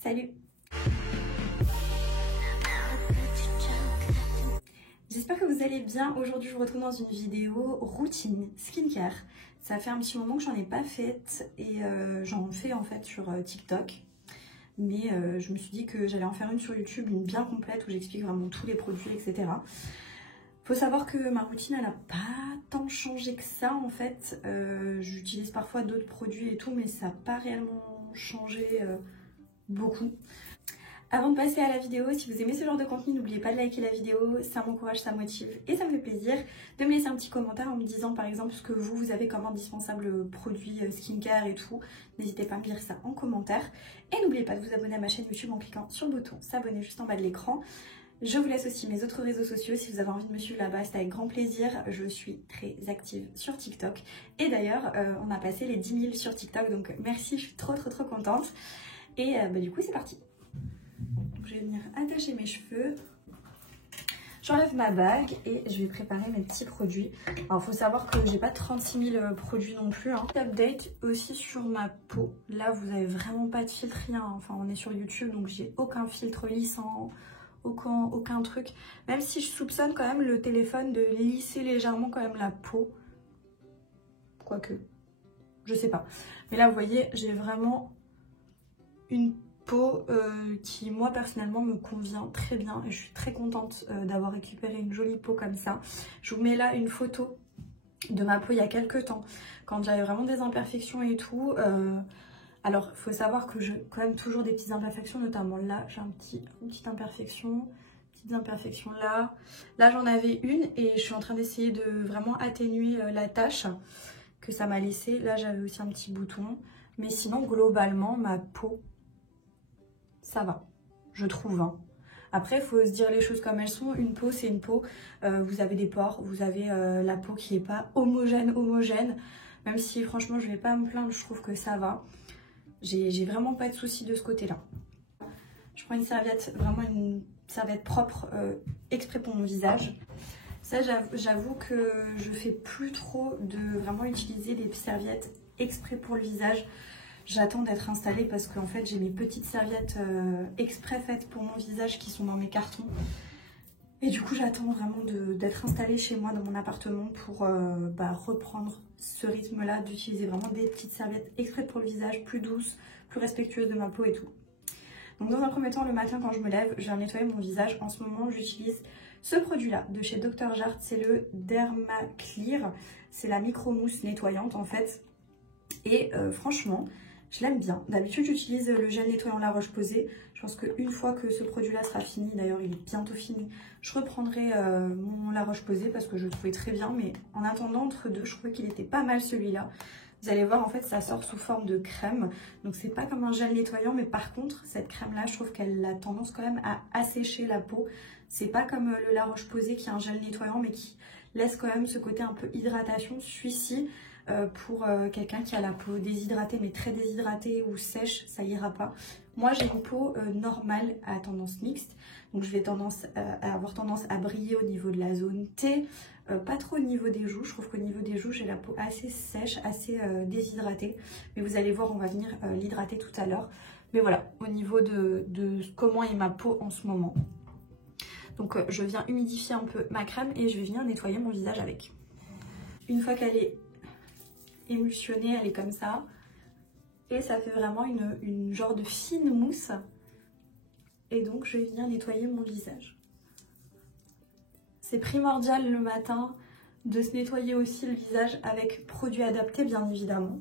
Salut! J'espère que vous allez bien. Aujourd'hui, je vous retrouve dans une vidéo routine skincare. Ça fait un petit moment que j'en ai pas faite et j'en fais en fait sur TikTok. Mais je me suis dit que j'allais en faire une sur YouTube, une bien complète où j'explique vraiment tous les produits, etc. Faut savoir que ma routine, elle n'a pas tant changé que ça en fait. J'utilise parfois d'autres produits et tout, mais ça n'a pas réellement changé beaucoup. Avant de passer à la vidéo, si vous aimez ce genre de contenu, n'oubliez pas de liker la vidéo, ça m'encourage, ça motive et ça me fait plaisir de me laisser un petit commentaire en me disant par exemple ce que vous avez comme indispensable produit skincare et tout. N'hésitez pas à me dire ça en commentaire. Et n'oubliez pas de vous abonner à ma chaîne YouTube en cliquant sur le bouton s'abonner juste en bas de l'écran. Je vous laisse aussi mes autres réseaux sociaux si vous avez envie de me suivre là-bas, c'est avec grand plaisir. Je suis très active sur TikTok. Et d'ailleurs, on a passé les 10 000 sur TikTok, donc merci, je suis trop contente. Et du coup, c'est parti. Je vais venir attacher mes cheveux. J'enlève ma bague et je vais préparer mes petits produits. Alors, il faut savoir que j'ai pas 36 000 produits non plus. Update aussi sur ma peau. Là, vous avez vraiment pas de filtre, rien. Enfin, on est sur YouTube, donc j'ai aucun filtre lissant, aucun truc. Même si je soupçonne quand même le téléphone de lisser légèrement quand même la peau. Quoique, je sais pas. Mais là, vous voyez, j'ai vraiment une peau qui moi personnellement me convient très bien et je suis très contente d'avoir récupéré une jolie peau comme ça. Je vous mets là une photo de ma peau il y a quelques temps quand j'avais vraiment des imperfections et tout. Alors il faut savoir que j'ai quand même toujours des petites imperfections, notamment là j'ai une petite imperfection, là. Là j'en avais une et je suis en train d'essayer de vraiment atténuer la tache que ça m'a laissé. Là j'avais aussi un petit bouton, mais sinon globalement ma peau ça va, je trouve. Après, il faut se dire les choses comme elles sont. Une peau, c'est une peau. Vous avez des pores, vous avez la peau qui n'est pas homogène. Même si, franchement, je ne vais pas me plaindre, je trouve que ça va. J'ai vraiment pas de soucis de ce côté-là. Je prends une serviette, vraiment une serviette propre, exprès pour mon visage. Ça, j'avoue que je fais plus trop de vraiment utiliser des serviettes exprès pour le visage. J'attends d'être installée parce qu'en fait j'ai mes petites serviettes exprès faites pour mon visage qui sont dans mes cartons. Et du coup j'attends vraiment d'être installée chez moi dans mon appartement pour reprendre ce rythme là, d'utiliser vraiment des petites serviettes exprès pour le visage, plus douces, plus respectueuses de ma peau et tout. Donc dans un premier temps, le matin quand je me lève, je vais nettoyer mon visage. En ce moment j'utilise ce produit là de chez Dr. Jart, c'est le Derma Clear. C'est la micro mousse nettoyante en fait. Et franchement, je l'aime bien. D'habitude, j'utilise le gel nettoyant La Roche-Posay. Je pense qu'une fois que ce produit-là sera fini, d'ailleurs, il est bientôt fini, je reprendrai mon La Roche-Posay parce que je le trouvais très bien. Mais en attendant, entre deux, je trouvais qu'il était pas mal celui-là. Vous allez voir, en fait, ça sort sous forme de crème. Donc, c'est pas comme un gel nettoyant. Mais par contre, cette crème-là, je trouve qu'elle a tendance quand même à assécher la peau. C'est pas comme le La Roche-Posay qui est un gel nettoyant, mais qui laisse quand même ce côté un peu hydratation. Celui-ci, pour quelqu'un qui a la peau déshydratée mais très déshydratée ou sèche, ça ira pas. Moi j'ai une peau normale à tendance mixte, donc je vais avoir tendance à briller au niveau de la zone T, pas trop au niveau des joues. Je trouve qu'au niveau des joues j'ai la peau assez sèche, assez déshydratée, mais vous allez voir, on va venir l'hydrater tout à l'heure. Mais voilà, au niveau de comment est ma peau en ce moment. Donc je viens humidifier un peu ma crème et je vais venir nettoyer mon visage avec. Une fois qu'elle est émulsionnée, elle est comme ça et ça fait vraiment une genre de fine mousse et donc je vais venir nettoyer mon visage. C'est primordial le matin de se nettoyer aussi le visage avec produits adaptés bien évidemment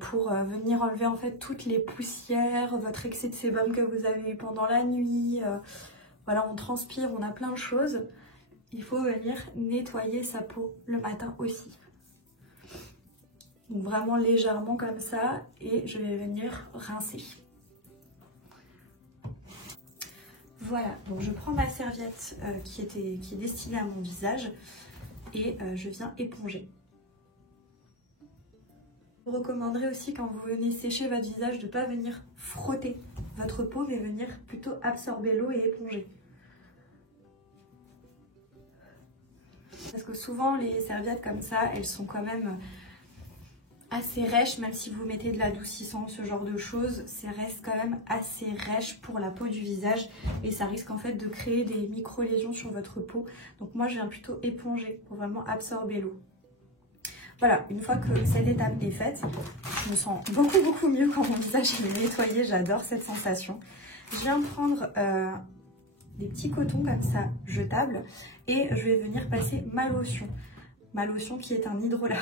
pour venir enlever en fait toutes les poussières, votre excès de sébum que vous avez eu pendant la nuit. Voilà, on transpire, on a plein de choses, il faut venir nettoyer sa peau le matin aussi. Donc vraiment légèrement comme ça et je vais venir rincer. Voilà, donc je prends ma serviette qui est destinée à mon visage et je viens éponger. Je vous recommanderais aussi quand vous venez sécher votre visage de ne pas venir frotter votre peau mais venir plutôt absorber l'eau et éponger. Parce que souvent les serviettes comme ça, elles sont quand même assez rêche, même si vous mettez de l'adoucissant, ce genre de choses, ça reste quand même assez rêche pour la peau du visage et ça risque en fait de créer des micro-lésions sur votre peau. Donc moi je viens plutôt éponger pour vraiment absorber l'eau. Voilà, une fois que cette étape est faite, je me sens beaucoup mieux quand mon visage est nettoyé, j'adore cette sensation. Je viens prendre des petits cotons comme ça, jetables, et je vais venir passer ma lotion. Ma lotion qui est un hydrolat.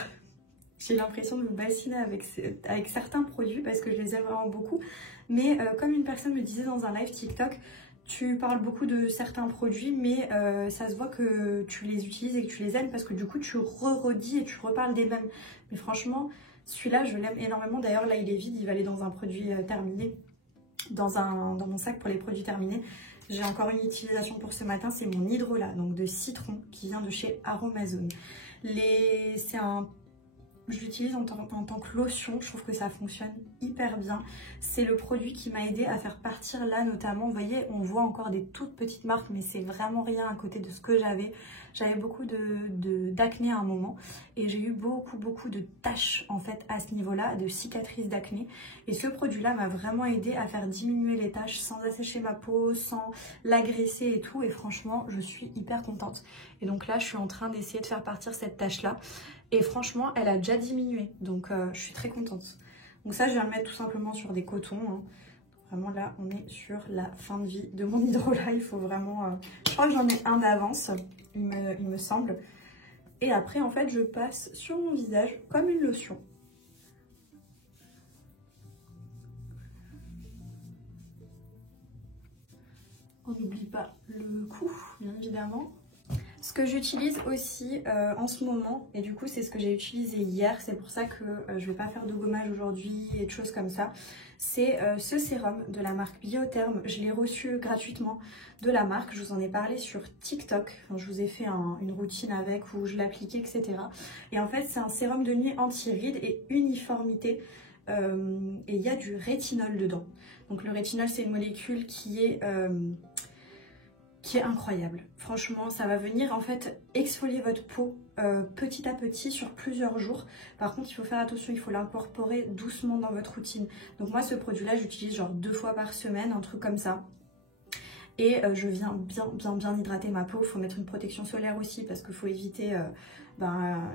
J'ai l'impression de vous bassiner avec certains produits parce que je les aime vraiment beaucoup. Mais comme une personne me disait dans un live TikTok, tu parles beaucoup de certains produits, mais ça se voit que tu les utilises et que tu les aimes parce que du coup tu redis et tu reparles des mêmes. Mais franchement, celui-là, je l'aime énormément. D'ailleurs, là, il est vide, il va aller dans un produit terminé, dans mon sac pour les produits terminés. J'ai encore une utilisation pour ce matin, c'est mon hydrolat, donc de citron, qui vient de chez Aromazone. Je l'utilise en tant que lotion, je trouve que ça fonctionne hyper bien. C'est le produit qui m'a aidé à faire partir là notamment, vous voyez, on voit encore des toutes petites marques, mais c'est vraiment rien à côté de ce que j'avais. J'avais beaucoup d'acné à un moment et j'ai eu beaucoup de taches en fait à ce niveau-là, de cicatrices d'acné. Et ce produit-là m'a vraiment aidé à faire diminuer les taches sans assécher ma peau, sans l'agresser et tout. Et franchement, je suis hyper contente. Et donc là, je suis en train d'essayer de faire partir cette tache-là. Et franchement, elle a déjà diminué, donc je suis très contente. Donc ça, je viens le mettre tout simplement sur des cotons. Hein. Vraiment là, on est sur la fin de vie de mon hydrolat. Il faut vraiment... Je crois que j'en ai un d'avance, il me semble. Et après, en fait, je passe sur mon visage comme une lotion. On n'oublie pas le cou, bien évidemment. Ce que j'utilise aussi en ce moment, et du coup c'est ce que j'ai utilisé hier, c'est pour ça que je vais pas faire de gommage aujourd'hui et de choses comme ça, c'est ce sérum de la marque Biotherm. Je l'ai reçu gratuitement de la marque, je vous en ai parlé sur TikTok, enfin, je vous ai fait une routine avec où je l'appliquais, etc. Et en fait c'est un sérum de nuit anti-rides et uniformité, et il y a du rétinol dedans. Donc le rétinol c'est une molécule qui est incroyable. Franchement, ça va venir en fait exfolier votre peau petit à petit sur plusieurs jours. Par contre, il faut faire attention, il faut l'incorporer doucement dans votre routine. Donc moi, ce produit-là, j'utilise genre 2 fois par semaine, un truc comme ça. Et je viens bien hydrater ma peau. Il faut mettre une protection solaire aussi parce qu'il faut éviter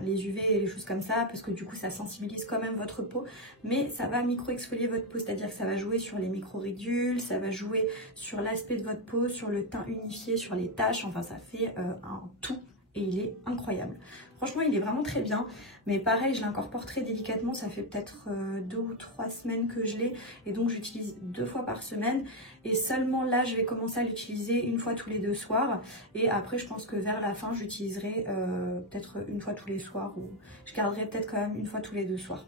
les UV et les choses comme ça, parce que du coup ça sensibilise quand même votre peau, mais ça va micro-exfolier votre peau, c'est-à-dire que ça va jouer sur les micro-ridules, ça va jouer sur l'aspect de votre peau, sur le teint unifié, sur les taches, enfin ça fait un tout et il est incroyable. Franchement, il est vraiment très bien, mais pareil, je l'incorpore très délicatement, ça fait peut-être 2 ou 3 semaines que je l'ai, et donc j'utilise 2 fois par semaine, et seulement là, je vais commencer à l'utiliser 1 fois tous les 2 soirs, et après, je pense que vers la fin, j'utiliserai peut-être 1 fois tous les soirs, ou je garderai peut-être quand même 1 fois tous les 2 soirs.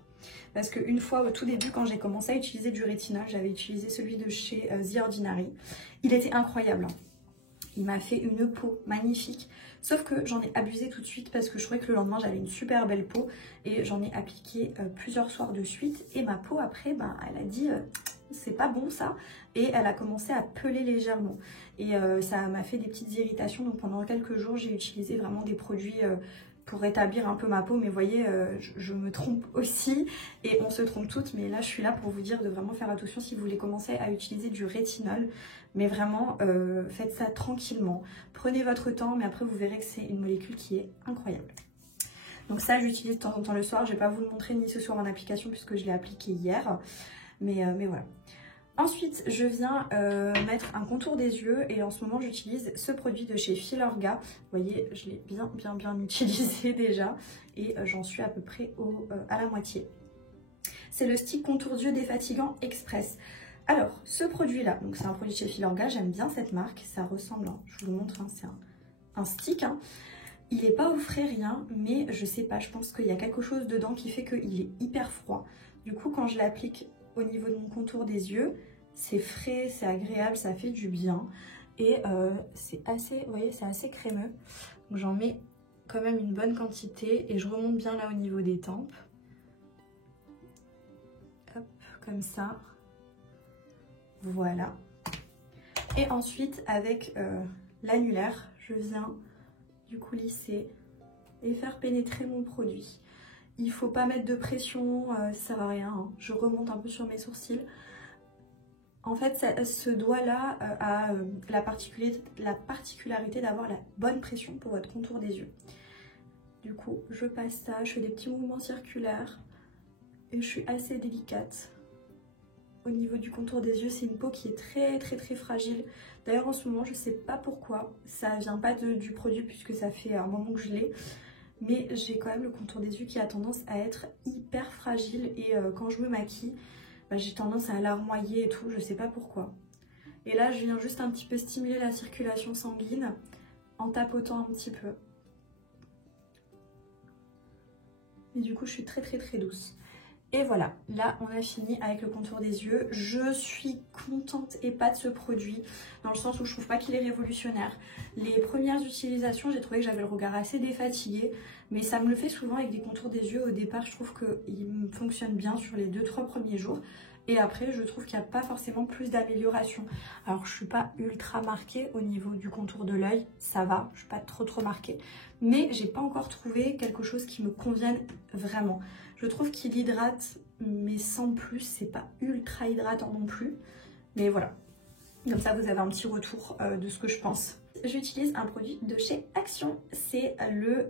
Parce qu'une fois, au tout début, quand j'ai commencé à utiliser du rétinol, j'avais utilisé celui de chez The Ordinary. Il était incroyable, hein. Il m'a fait une peau magnifique, sauf que j'en ai abusé tout de suite parce que je trouvais que le lendemain j'avais une super belle peau et j'en ai appliqué plusieurs soirs de suite et ma peau après, elle a dit c'est pas bon ça, et elle a commencé à peler légèrement et ça m'a fait des petites irritations. Donc pendant quelques jours j'ai utilisé vraiment des produits pour rétablir un peu ma peau, mais vous voyez, je me trompe aussi et on se trompe toutes, mais là je suis là pour vous dire de vraiment faire attention si vous voulez commencer à utiliser du rétinol, mais vraiment faites ça tranquillement, prenez votre temps, mais après vous verrez que c'est une molécule qui est incroyable. Donc ça j'utilise de temps en temps le soir, je ne vais pas vous le montrer ni ce soir en application puisque je l'ai appliqué hier, mais voilà. Ensuite, je viens mettre un contour des yeux et en ce moment, j'utilise ce produit de chez Filorga. Vous voyez, je l'ai bien utilisé déjà et j'en suis à peu près à la moitié. C'est le stick contour d'yeux défatigant express. Alors, ce produit-là, donc c'est un produit de chez Filorga, j'aime bien cette marque. Ça ressemble, hein, je vous le montre, hein, c'est un stick. Hein. Il n'est pas au frais rien, mais je sais pas, je pense qu'il y a quelque chose dedans qui fait qu'il est hyper froid. Du coup, quand je l'applique au niveau de mon contour des yeux, c'est frais, c'est agréable, ça fait du bien et c'est assez, vous voyez, c'est assez crémeux. Donc j'en mets quand même une bonne quantité et je remonte bien là au niveau des tempes. Hop, comme ça. Voilà. Et ensuite avec l'annulaire, je viens du coup lisser et faire pénétrer mon produit. il faut pas mettre de pression, ça sert à rien, hein. Je remonte un peu sur mes sourcils. En fait, ce doigt-là a la particularité d'avoir la bonne pression pour votre contour des yeux. Du coup, je passe ça, je fais des petits mouvements circulaires et je suis assez délicate. Au niveau du contour des yeux, c'est une peau qui est très fragile. D'ailleurs, en ce moment, je sais pas pourquoi, ça vient pas du produit puisque ça fait un moment que je l'ai. Mais j'ai quand même le contour des yeux qui a tendance à être hyper fragile et quand je me maquille, bah, j'ai tendance à larmoyer et tout, je sais pas pourquoi. Et là, je viens juste un petit peu stimuler la circulation sanguine en tapotant un petit peu. Et du coup, je suis très douce. Et voilà, là on a fini avec le contour des yeux. Je suis contente et pas de ce produit, dans le sens où je trouve pas qu'il est révolutionnaire. Les premières utilisations, j'ai trouvé que j'avais le regard assez défatigué, mais ça me le fait souvent avec des contours des yeux. Au départ, je trouve qu'il me fonctionne bien sur les 2-3 premiers jours. Et après, je trouve qu'il n'y a pas forcément plus d'amélioration. Alors, je suis pas ultra marquée au niveau du contour de l'œil, ça va, je suis pas trop marquée. Mais j'ai pas encore trouvé quelque chose qui me convienne vraiment. Je trouve qu'il hydrate, mais sans plus, c'est pas ultra hydratant non plus. Mais voilà, comme ça vous avez un petit retour de ce que je pense. J'utilise un produit de chez Action, c'est le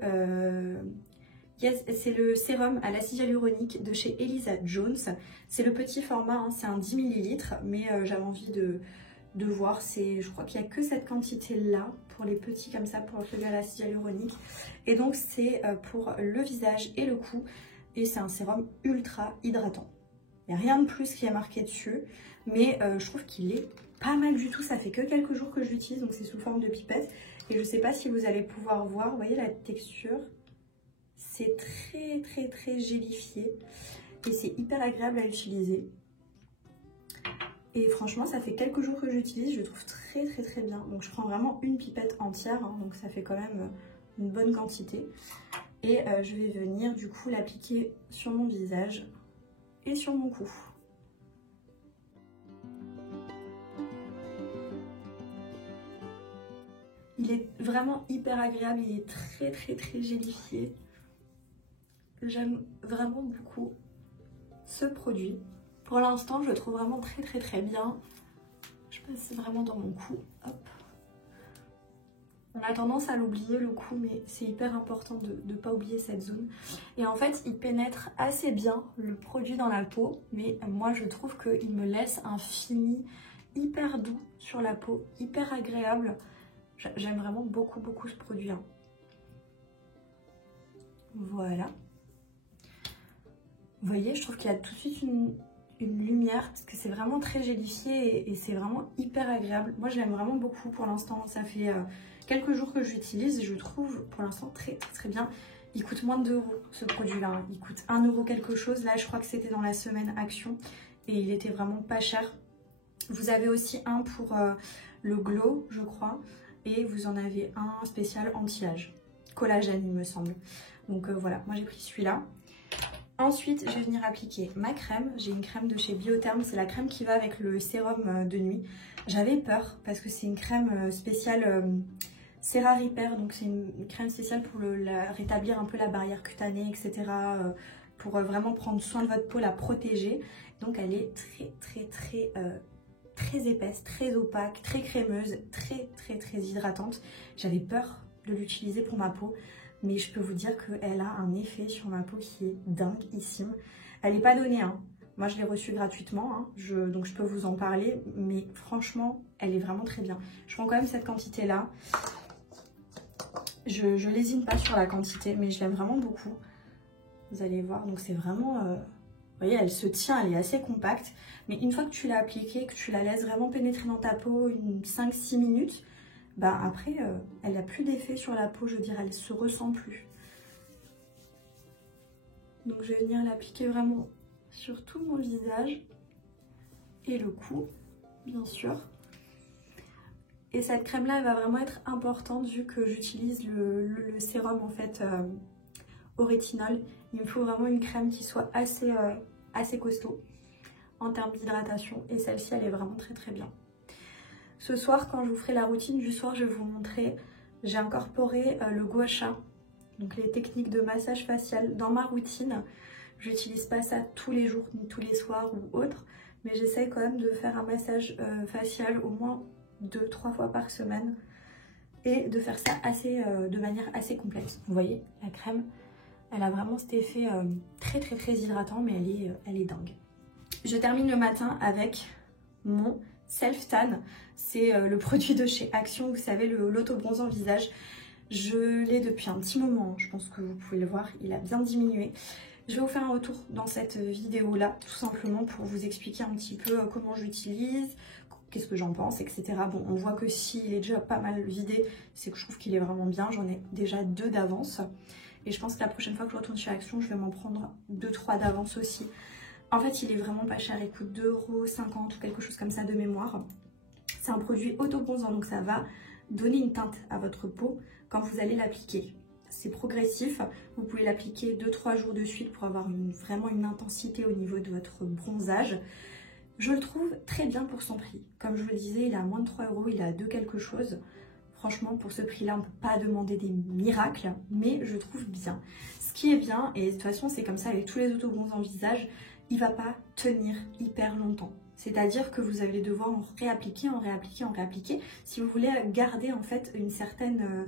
sérum à l'acide hyaluronique de chez Elisa Jones. C'est le petit format, hein, c'est un 10 ml, mais j'avais envie de voir, je crois qu'il n'y a que cette quantité là pour les petits comme ça, pour le à l'acide hyaluronique. Et donc c'est pour le visage et le cou. Et c'est un sérum ultra hydratant. Il n'y a rien de plus qui est marqué dessus, mais je trouve qu'il est pas mal du tout. Ça fait que quelques jours que je l'utilise, donc c'est sous forme de pipette. Et je ne sais pas si vous allez pouvoir voir, vous voyez la texture, c'est très gélifié. Et c'est hyper agréable à utiliser. Et franchement, ça fait quelques jours que j'utilise, je trouve très bien. Donc je prends vraiment une pipette entière, hein, donc ça fait quand même une bonne quantité. Et je vais venir du coup l'appliquer sur mon visage et sur mon cou. Il est vraiment hyper agréable, il est très gélifié. J'aime vraiment beaucoup ce produit. Pour l'instant, je le trouve vraiment très bien. Je passe vraiment dans mon cou. Hop. On a tendance à l'oublier le cou, mais c'est hyper important de ne pas oublier cette zone. Et en fait, il pénètre assez bien le produit dans la peau, mais moi je trouve qu'il me laisse un fini hyper doux sur la peau, hyper agréable. J'aime vraiment beaucoup ce produit. Hein. Voilà. Vous voyez, je trouve qu'il y a tout de suite une lumière, parce que c'est vraiment très gélifié et c'est vraiment hyper agréable. Moi, je l'aime vraiment beaucoup pour l'instant. Ça fait quelques jours que je l'utilise et je le trouve pour l'instant très bien. Il coûte moins de 2 € ce produit-là. Hein. Il coûte 1 € quelque chose. Là, je crois que c'était dans la semaine Action et il était vraiment pas cher. Vous avez aussi un pour le glow, je crois, et vous en avez un spécial anti-âge. Collagène, il me semble. Donc voilà, moi j'ai pris celui-là. Ensuite, je vais venir appliquer ma crème. J'ai une crème de chez Biotherm, c'est la crème qui va avec le sérum de nuit. J'avais peur parce que c'est une crème spéciale Cera Repair, donc c'est une crème spéciale pour rétablir un peu la barrière cutanée, etc. Pour vraiment prendre soin de votre peau, la protéger. Donc elle est très épaisse, très opaque, très crémeuse, très hydratante. J'avais peur de l'utiliser pour ma peau. Mais je peux vous dire qu'elle a un effet sur ma peau qui est dinguissime. Elle n'est pas donnée, hein. Moi je l'ai reçue gratuitement, hein. Donc je peux vous en parler. Mais franchement, elle est vraiment très bien. Je prends quand même cette quantité-là. Je lésine pas sur la quantité, mais je l'aime vraiment beaucoup. Vous allez voir, donc c'est vraiment... vous voyez, elle se tient, elle est assez compacte. Mais une fois que tu l'as appliquée, que tu la laisses vraiment pénétrer dans ta peau, 5-6 minutes... Bah après, elle n'a plus d'effet sur la peau, je veux dire, elle se ressent plus. Donc je vais venir l'appliquer vraiment sur tout mon visage et le cou, bien sûr. Et cette crème-là, elle va vraiment être importante vu que j'utilise le sérum en fait au rétinol. Il me faut vraiment une crème qui soit assez costaud en termes d'hydratation. Et celle-ci, elle est vraiment très bien. Ce soir, quand je vous ferai la routine du soir, je vais vous montrer, j'ai incorporé le gua sha donc les techniques de massage facial dans ma routine. J'utilise pas ça tous les jours, ni tous les soirs ou autre, mais j'essaye quand même de faire un massage facial au moins 2-3 fois par semaine et de faire ça de manière assez complète. Vous voyez, la crème, elle a vraiment cet effet très hydratant, mais elle est dingue. Je termine le matin avec mon Self Tan. C'est le produit de chez Action, vous savez, l'auto-bronzant visage. Je l'ai depuis un petit moment, je pense que vous pouvez le voir, il a bien diminué. Je vais vous faire un retour dans cette vidéo-là, tout simplement pour vous expliquer un petit peu comment j'utilise, qu'est-ce que j'en pense, etc. Bon, on voit que s'il est déjà pas mal vidé, c'est que je trouve qu'il est vraiment bien. J'en ai déjà 2 d'avance. Et je pense que la prochaine fois que je retourne chez Action, je vais m'en prendre 2-3 d'avance aussi. En fait, il est vraiment pas cher, il coûte 2,50 € ou quelque chose comme ça de mémoire. C'est un produit auto-bronzant, donc ça va donner une teinte à votre peau quand vous allez l'appliquer. C'est progressif, vous pouvez l'appliquer 2-3 jours de suite pour avoir vraiment une intensité au niveau de votre bronzage. Je le trouve très bien pour son prix. Comme je vous le disais, il est à moins de 3 €, il est à 2 quelque chose. Franchement, pour ce prix-là, on ne peut pas demander des miracles, mais je trouve bien. Ce qui est bien, et de toute façon, c'est comme ça avec tous les autobronzants visage, il ne va pas tenir hyper longtemps. C'est-à-dire que vous allez devoir en réappliquer, si vous voulez garder en fait une certaine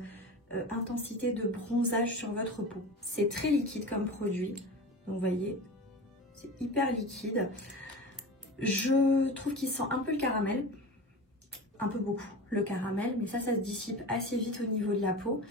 intensité de bronzage sur votre peau. C'est très liquide comme produit, donc vous voyez, c'est hyper liquide. Je trouve qu'il sent un peu le caramel, un peu beaucoup le caramel, mais ça se dissipe assez vite au niveau de la peau.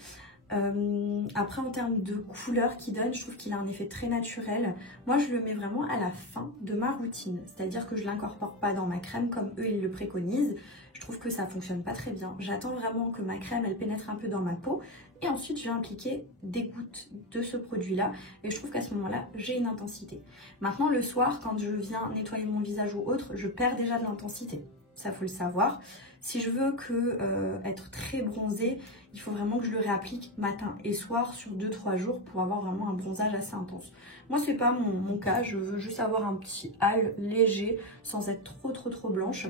Après, en termes de couleur qu'il donne, je trouve qu'il a un effet très naturel. Moi, je le mets vraiment à la fin de ma routine, c'est-à-dire que je ne l'incorpore pas dans ma crème comme eux, ils le préconisent. Je trouve que ça ne fonctionne pas très bien. J'attends vraiment que ma crème, elle pénètre un peu dans ma peau et ensuite, je vais appliquer des gouttes de ce produit-là et je trouve qu'à ce moment-là, j'ai une intensité. Maintenant, le soir, quand je viens nettoyer mon visage ou autre, je perds déjà de l'intensité. Ça, faut le savoir. Si je veux être très bronzée, il faut vraiment que je le réapplique matin et soir sur 2-3 jours pour avoir vraiment un bronzage assez intense. Moi, c'est pas mon cas, je veux juste avoir un petit hâle léger sans être trop blanche.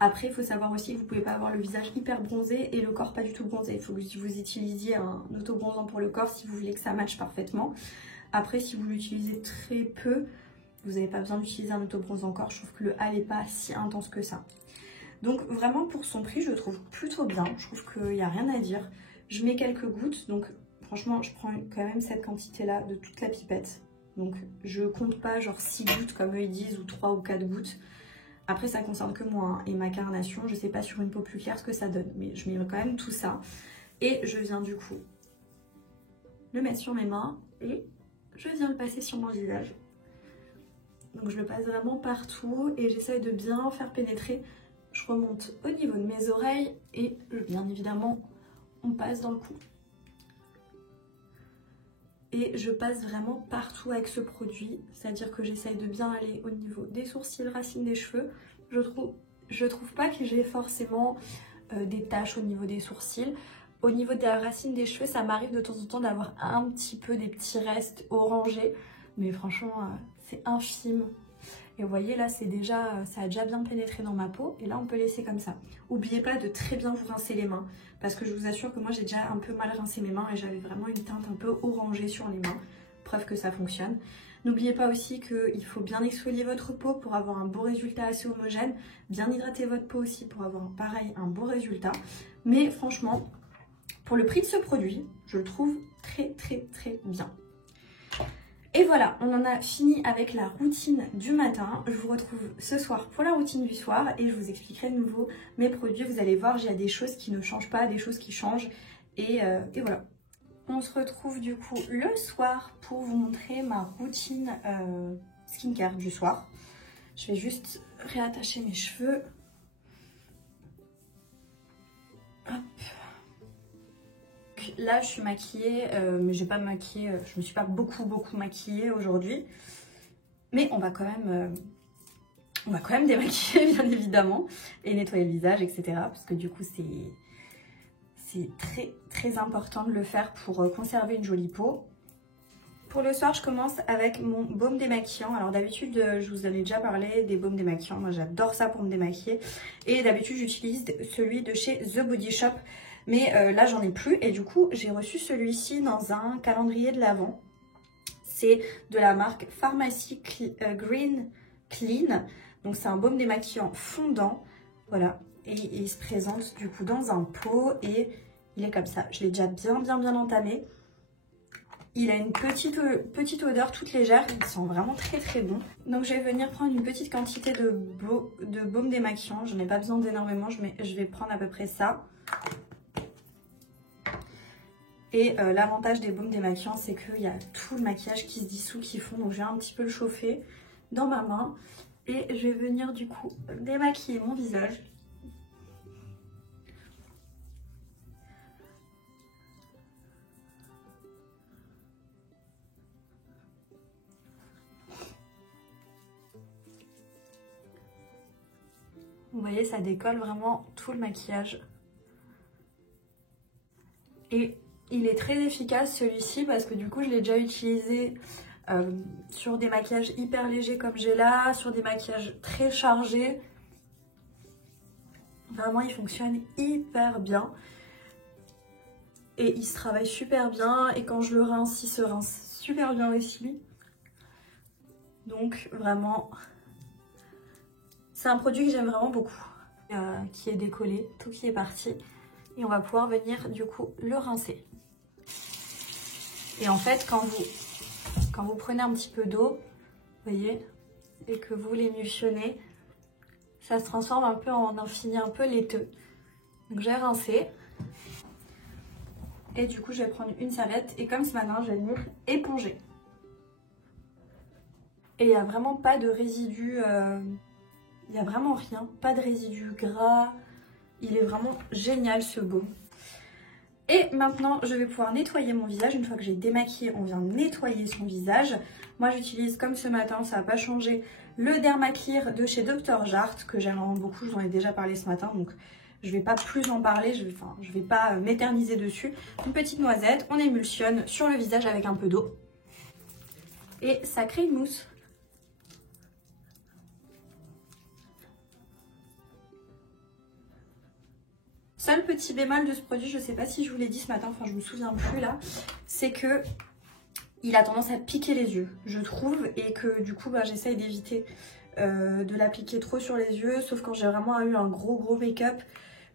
Après, il faut savoir aussi que vous ne pouvez pas avoir le visage hyper bronzé et le corps pas du tout bronzé. Il faut que vous utilisiez un auto-bronzant pour le corps si vous voulez que ça matche parfaitement. Après, si vous l'utilisez très peu, vous n'avez pas besoin d'utiliser un auto-bronzant corps. Je trouve que le hâle n'est pas si intense que ça. Donc vraiment pour son prix, je le trouve plutôt bien. Je trouve qu'il n'y a rien à dire. Je mets quelques gouttes, donc franchement, je prends quand même cette quantité-là de toute la pipette. Donc je compte pas genre 6 gouttes comme eux ils disent ou 3 ou 4 gouttes. Après ça concerne que moi hein, et ma carnation. Je sais pas sur une peau plus claire ce que ça donne, mais je mets quand même tout ça. Et je viens du coup le mettre sur mes mains et je viens le passer sur mon visage. Donc je le passe vraiment partout et j'essaye de bien faire pénétrer. Je remonte au niveau de mes oreilles et bien évidemment on passe dans le cou. Et je passe vraiment partout avec ce produit, c'est-à-dire que j'essaye de bien aller au niveau des sourcils, racines des cheveux. Je trouve pas que j'ai forcément des taches au niveau des sourcils. Au niveau des racines des cheveux, ça m'arrive de temps en temps d'avoir un petit peu des petits restes orangés, mais franchement c'est infime. Et vous voyez là, ça a déjà bien pénétré dans ma peau. Et là, on peut laisser comme ça. N'oubliez pas de très bien vous rincer les mains. Parce que je vous assure que moi, j'ai déjà un peu mal rincé mes mains. Et j'avais vraiment une teinte un peu orangée sur les mains. Preuve que ça fonctionne. N'oubliez pas aussi qu'il faut bien exfolier votre peau pour avoir un beau résultat assez homogène. Bien hydrater votre peau aussi pour avoir pareil un beau résultat. Mais franchement, pour le prix de ce produit, je le trouve très bien. Et voilà, on en a fini avec la routine du matin. Je vous retrouve ce soir pour la routine du soir et je vous expliquerai de nouveau mes produits. Vous allez voir, il y a des choses qui ne changent pas, des choses qui changent. Et voilà. On se retrouve du coup le soir pour vous montrer ma routine skincare du soir. Je vais juste réattacher mes cheveux. Hop. Là je suis maquillée, mais j'ai pas maquillé, je me suis pas beaucoup maquillée aujourd'hui. Mais on va quand même démaquiller bien évidemment et nettoyer le visage, etc. Parce que du coup c'est très important de le faire pour conserver une jolie peau. Pour le soir, je commence avec mon baume démaquillant. Alors d'habitude, je vous en ai déjà parlé des baumes démaquillants. Moi j'adore ça pour me démaquiller. Et d'habitude, j'utilise celui de chez The Body Shop. Mais là, j'en ai plus. Et du coup, j'ai reçu celui-ci dans un calendrier de l'Avent. C'est de la marque Pharmacy Green Clean. Donc, c'est un baume démaquillant fondant. Voilà. Et il se présente du coup dans un pot et il est comme ça. Je l'ai déjà bien entamé. Il a une petite odeur toute légère. Il sent vraiment très bon. Donc, je vais venir prendre une petite quantité de baume démaquillant. Je n'ai pas besoin d'énormément. Je vais prendre à peu près ça. Et l'avantage des baumes démaquillants, c'est qu'il y a tout le maquillage qui se dissout, qui fond. Donc, je vais un petit peu le chauffer dans ma main. Et je vais venir du coup démaquiller mon visage. Vous voyez, ça décolle vraiment tout le maquillage. Et il est très efficace celui-ci parce que du coup, je l'ai déjà utilisé sur des maquillages hyper légers comme j'ai là, sur des maquillages très chargés. Vraiment, il fonctionne hyper bien. Et il se travaille super bien. Et quand je le rince, il se rince super bien aussi. Donc vraiment... C'est un produit que j'aime vraiment beaucoup, qui est décollé, tout qui est parti. Et on va pouvoir venir du coup le rincer. Et en fait, quand vous prenez un petit peu d'eau, vous voyez, et que vous l'émulsionnez, ça se transforme un peu en un fini un peu laiteux. Donc j'ai rincé. Et du coup, je vais prendre une serviette. Et comme ce matin, je vais venir éponger. Et il n'y a vraiment pas de résidus... Il n'y a vraiment rien, pas de résidus gras. Il est vraiment génial ce baume. Et maintenant, je vais pouvoir nettoyer mon visage. Une fois que j'ai démaquillé, on vient nettoyer son visage. Moi, j'utilise comme ce matin, ça n'a pas changé, le Dermaclear de chez Dr. Jart, que j'aime vraiment beaucoup. Je vous en ai déjà parlé ce matin, donc je ne vais pas plus en parler. Je vais pas m'éterniser dessus. Une petite noisette, on émulsionne sur le visage avec un peu d'eau. Et ça crée une mousse. Seul petit bémol de ce produit, je ne sais pas si je vous l'ai dit ce matin, enfin je me souviens plus là, c'est que il a tendance à piquer les yeux, je trouve, et que du coup j'essaye d'éviter de l'appliquer trop sur les yeux, sauf quand j'ai vraiment eu un gros make-up.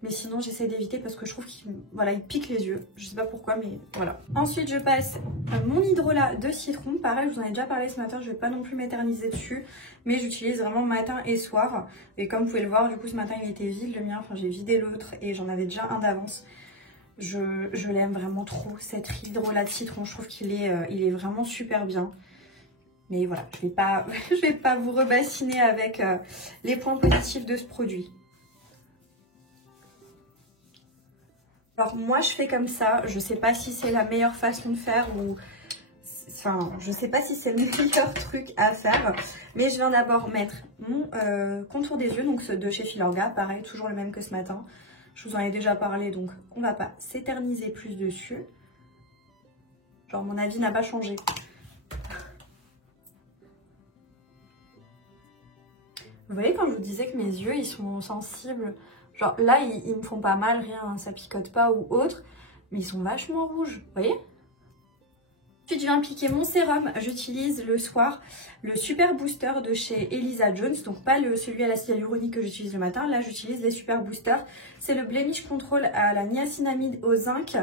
Mais sinon j'essaie d'éviter parce que je trouve qu'il il pique les yeux. Je sais pas pourquoi, mais voilà. Ensuite je passe mon hydrolat de citron. Pareil, je vous en ai déjà parlé ce matin, je vais pas non plus m'éterniser dessus. Mais j'utilise vraiment matin et soir. Et comme vous pouvez le voir, du coup ce matin il était vide le mien. Enfin j'ai vidé l'autre et j'en avais déjà un d'avance. Je l'aime vraiment trop, cet hydrolat de citron. Je trouve qu'il est vraiment super bien. Mais voilà, je vais pas vous rebassiner avec les points positifs de ce produit. Alors moi je fais comme ça, je sais pas si c'est la meilleure façon de faire ou... Enfin, je sais pas si c'est le meilleur truc à faire. Mais je viens d'abord mettre mon contour des yeux, donc de chez Filorga, pareil, toujours le même que ce matin. Je vous en ai déjà parlé, donc on va pas s'éterniser plus dessus. Genre mon avis n'a pas changé. Vous voyez quand je vous disais que mes yeux ils sont sensibles, genre là ils me font pas mal, rien, ça picote pas ou autre, mais ils sont vachement rouges, vous voyez? Ensuite je viens appliquer mon sérum, j'utilise le soir le Super Booster de chez Elisa Jones, donc pas celui à l'acide hyaluronique que j'utilise le matin, là j'utilise les Super Boosters. C'est le Blemish Control à la niacinamide au zinc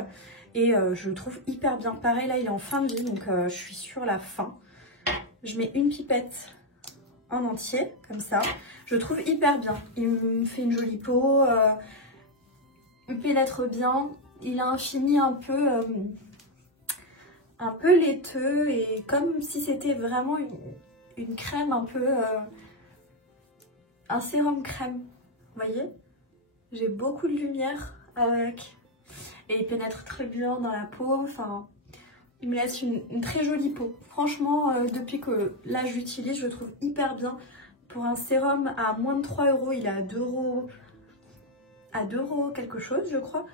et je le trouve hyper bien. Pareil là il est en fin de vie, donc je suis sur la fin. Je mets une pipette en entier, comme ça. Je le trouve hyper bien. Il me fait une jolie peau, il pénètre bien. Il a un fini un peu laiteux et comme si c'était vraiment une crème un peu... un sérum crème, vous voyez? J'ai beaucoup de lumière avec. Et il pénètre très bien dans la peau, enfin... Il me laisse une très jolie peau. Franchement, depuis que là j'utilise, je le trouve hyper bien. Pour un sérum à moins de 3 €, il est à 2 €, à 2 € quelque chose, je crois.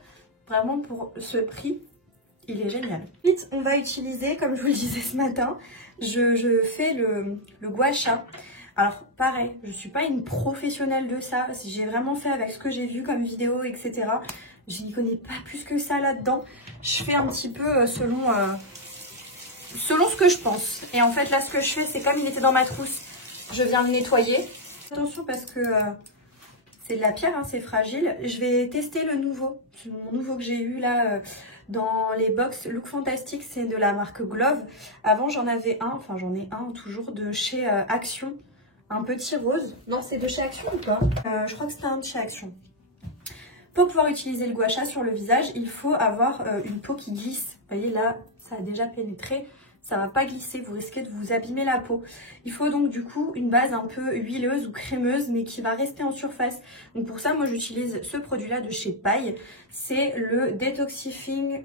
Vraiment, pour ce prix, il est génial. Ensuite, on va utiliser, comme je vous le disais ce matin, je fais le gua sha. Alors pareil, je suis pas une professionnelle de ça, j'ai vraiment fait avec ce que j'ai vu comme vidéo, etc. Je n'y connais pas plus que ça là-dedans. Je fais un petit peu selon ce que je pense. Et en fait là ce que je fais, c'est comme il était dans ma trousse, je viens le nettoyer. Attention parce que c'est de la pierre, hein, c'est fragile. Je vais tester le nouveau, mon nouveau que j'ai eu là dans les box Look Fantastic, c'est de la marque Glove. Avant j'en avais un, enfin j'en ai un toujours de chez Action, un petit rose. Non, c'est de chez Action ou pas? Je crois que c'était un de chez Action. Pour pouvoir utiliser le gua sha sur le visage, il faut avoir une peau qui glisse. Vous voyez là, ça a déjà pénétré. Ça va pas glisser, vous risquez de vous abîmer la peau. Il faut donc du coup une base un peu huileuse ou crémeuse mais qui va rester en surface. Donc pour ça, moi j'utilise ce produit là de chez Paille. C'est le Detoxifying,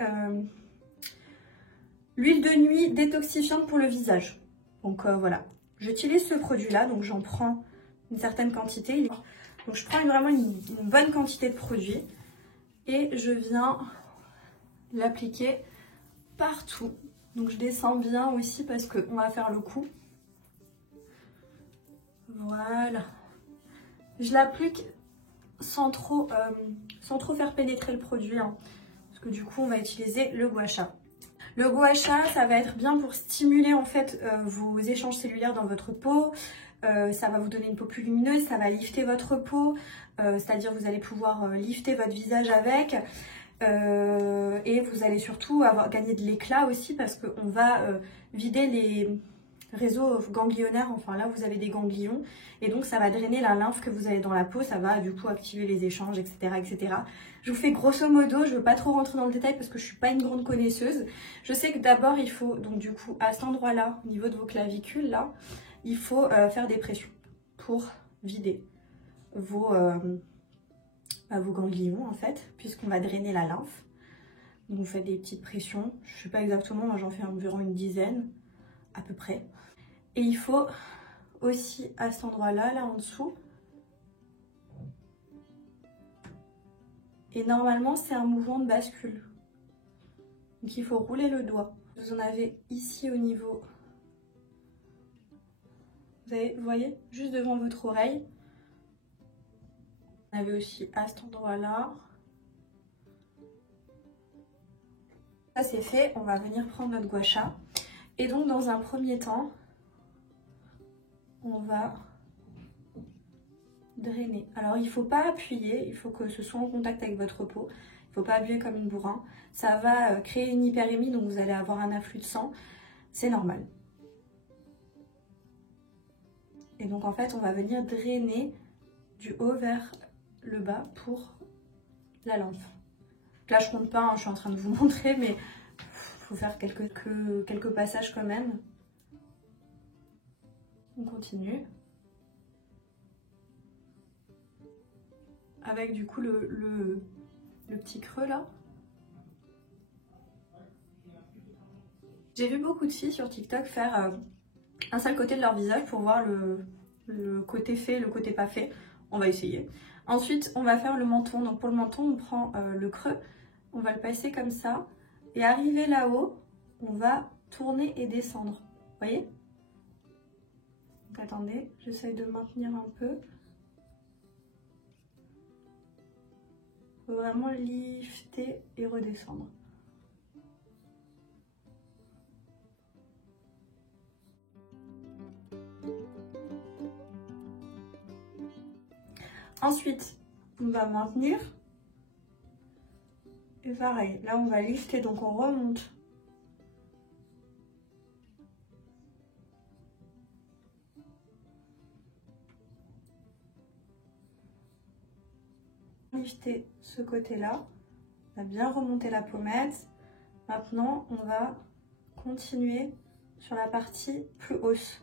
l'huile de nuit détoxifiante pour le visage. Donc voilà, j'utilise ce produit là, donc j'en prends une certaine quantité. Donc je prends vraiment une bonne quantité de produit et je viens l'appliquer partout. Donc je descends bien aussi parce qu'on va faire le coup. Voilà. Je l'applique sans trop faire pénétrer le produit, hein, parce que du coup on va utiliser le gua sha. Le gua sha, ça va être bien pour stimuler en fait vos échanges cellulaires dans votre peau. Ça va vous donner une peau plus lumineuse, ça va lifter votre peau, c'est-à-dire vous allez pouvoir lifter votre visage avec. Et vous allez surtout gagner de l'éclat aussi parce qu'on va vider les réseaux ganglionnaires. Enfin là vous avez des ganglions et donc ça va drainer la lymphe que vous avez dans la peau, ça va du coup activer les échanges, etc., etc. Je vous fais grosso modo, je ne veux pas trop rentrer dans le détail parce que je ne suis pas une grande connaisseuse. Je sais que d'abord il faut donc du coup à cet endroit là, au niveau de vos clavicules là, il faut faire des pressions pour vider vos ganglions en fait, puisqu'on va drainer la lymphe. Donc vous faites des petites pressions, je ne sais pas exactement, moi j'en fais environ une dizaine à peu près. Et il faut aussi à cet endroit là, là en dessous. Et normalement c'est un mouvement de bascule. Donc il faut rouler le doigt. Vous en avez ici au niveau, vous voyez, juste devant votre oreille. Vous avez aussi à cet endroit là. Ça c'est fait, on va venir prendre notre gua sha. Et donc dans un premier temps, on va drainer. Alors il ne faut pas appuyer, il faut que ce soit en contact avec votre peau. Il ne faut pas appuyer comme une bourrin. Ça va créer une hyperémie, donc vous allez avoir un afflux de sang. C'est normal. Et donc en fait, on va venir drainer du haut vers le bas pour la lymphe. Là je compte pas, hein, je suis en train de vous montrer, mais il faut faire quelques passages quand même. On continue. Avec du coup le petit creux là. J'ai vu beaucoup de filles sur TikTok faire un seul côté de leur visage pour voir le côté fait, le côté pas fait. On va essayer. Ensuite, on va faire le menton. Donc pour le menton, on prend le creux, on va le passer comme ça. Et arrivé là-haut, on va tourner et descendre. Vous voyez? Donc attendez, j'essaye de maintenir un peu. Il faut vraiment lifter et redescendre. Ensuite, on va maintenir. Et pareil, là on va lifter, donc on remonte. Lifter ce côté-là. On va bien remonter la pommette. Maintenant, on va continuer sur la partie plus haute.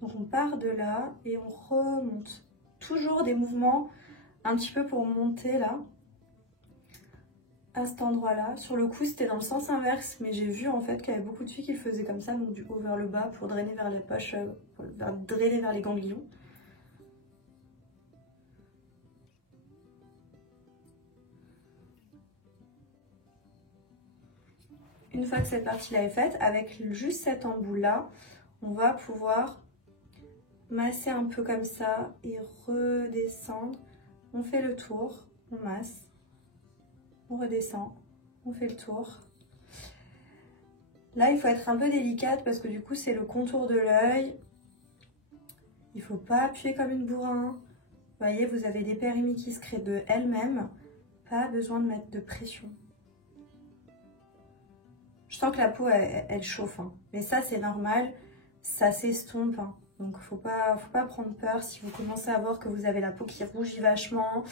Donc on part de là et on remonte. Toujours des mouvements un petit peu pour monter là. À cet endroit-là. Sur le coup, c'était dans le sens inverse, mais j'ai vu en fait qu'il y avait beaucoup de filles qui le faisaient comme ça, donc du haut vers le bas pour drainer vers les poches, pour drainer vers les ganglions. Une fois que cette partie-là est faite, avec juste cet embout-là, on va pouvoir masser un peu comme ça et redescendre. On fait le tour, on masse, on redescend, on fait le tour. Là, il faut être un peu délicate parce que du coup, c'est le contour de l'œil. Il ne faut pas appuyer comme une bourrin. Vous voyez, vous avez des périmies qui se créent de elles-mêmes. Pas besoin de mettre de pression. Je sens que la peau, elle chauffe. Hein. Mais ça, c'est normal. Ça s'estompe. Hein. Donc, faut pas prendre peur si vous commencez à voir que vous avez la peau qui rougit vachement.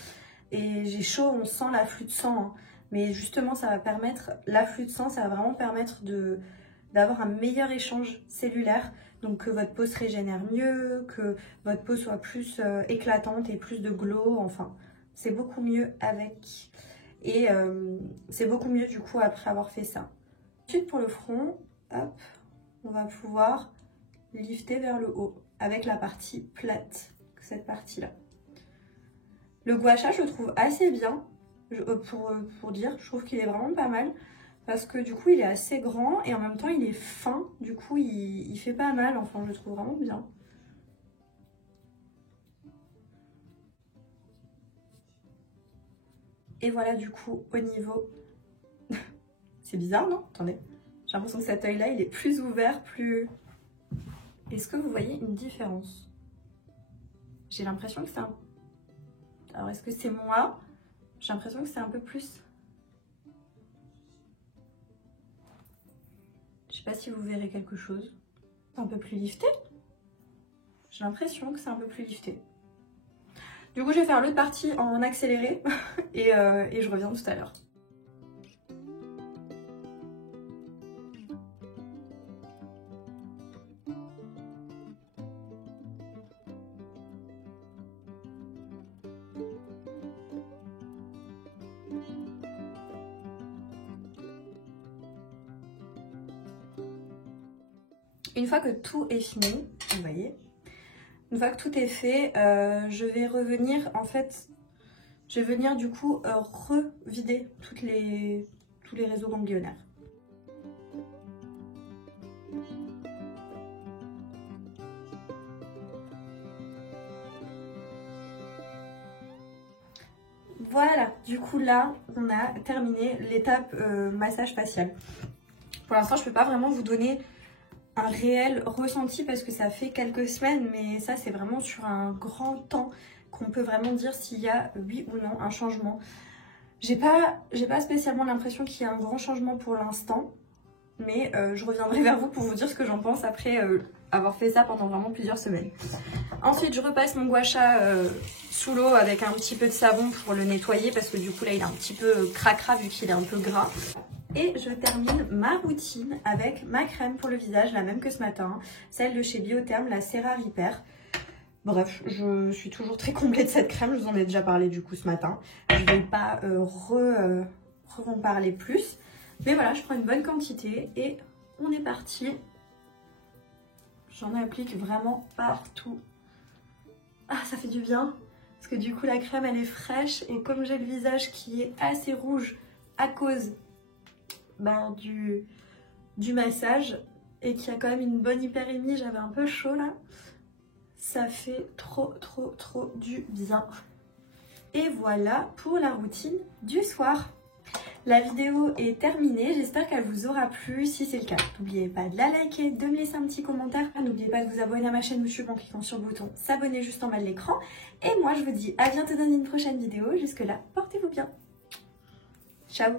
Et j'ai chaud, on sent l'afflux de sang. Hein. Mais justement, ça va permettre, l'afflux de sang, ça va vraiment permettre d'avoir un meilleur échange cellulaire. Donc que votre peau se régénère mieux, que votre peau soit plus éclatante et plus de glow. Enfin, c'est beaucoup mieux avec. Et c'est beaucoup mieux du coup après avoir fait ça. Ensuite pour le front, hop, on va pouvoir lifter vers le haut avec la partie plate, cette partie-là. Le gua sha, je le trouve assez bien, pour dire, je trouve qu'il est vraiment pas mal. Parce que du coup il est assez grand et en même temps il est fin, du coup il fait pas mal, enfin je le trouve vraiment bien. Et voilà du coup au niveau... C'est bizarre non? Attendez, j'ai l'impression que cet œil là il est plus ouvert, plus... Est-ce que vous voyez une différence? J'ai l'impression que c'est un... Alors est-ce que c'est moi? J'ai l'impression que c'est un peu plus... Je sais pas si vous verrez quelque chose. C'est un peu plus lifté. J'ai l'impression que c'est un peu plus lifté. Du coup, je vais faire l'autre partie en accéléré et je reviens tout à l'heure. Une fois que tout est fini, vous voyez, une fois que tout est fait, je vais revenir, en fait, je vais venir du coup revider tous les réseaux ganglionnaires. Voilà, du coup là, on a terminé l'étape massage facial. Pour l'instant, je ne peux pas vraiment vous donner un réel ressenti parce que ça fait quelques semaines, mais ça c'est vraiment sur un grand temps qu'on peut vraiment dire s'il y a oui ou non un changement. J'ai pas spécialement l'impression qu'il y a un grand changement pour l'instant, mais je reviendrai vers vous pour vous dire ce que j'en pense après avoir fait ça pendant vraiment plusieurs semaines. Ensuite je repasse mon gua sha sous l'eau avec un petit peu de savon pour le nettoyer parce que du coup là il est un petit peu cracra vu qu'il est un peu gras. Et je termine ma routine avec ma crème pour le visage, la même que ce matin, celle de chez Biotherm, la Cera Repair. Bref, je suis toujours très comblée de cette crème, je vous en ai déjà parlé du coup ce matin. Je ne vais pas en parler plus. Mais voilà, je prends une bonne quantité et on est parti. J'en applique vraiment partout. Ah, ça fait du bien. Parce que du coup la crème elle est fraîche et comme j'ai le visage qui est assez rouge à cause du massage et qui a quand même une bonne hyperémie, j'avais un peu chaud là, ça fait trop du bien. Et voilà pour la routine du soir. La vidéo est terminée, j'espère qu'elle vous aura plu. Si c'est le cas, n'oubliez pas de la liker, de me laisser un petit commentaire. N'oubliez pas de vous abonner à ma chaîne YouTube en cliquant sur le bouton s'abonner juste en bas de l'écran. Et moi je vous dis à bientôt dans une prochaine vidéo. Jusque là, portez-vous bien. Ciao.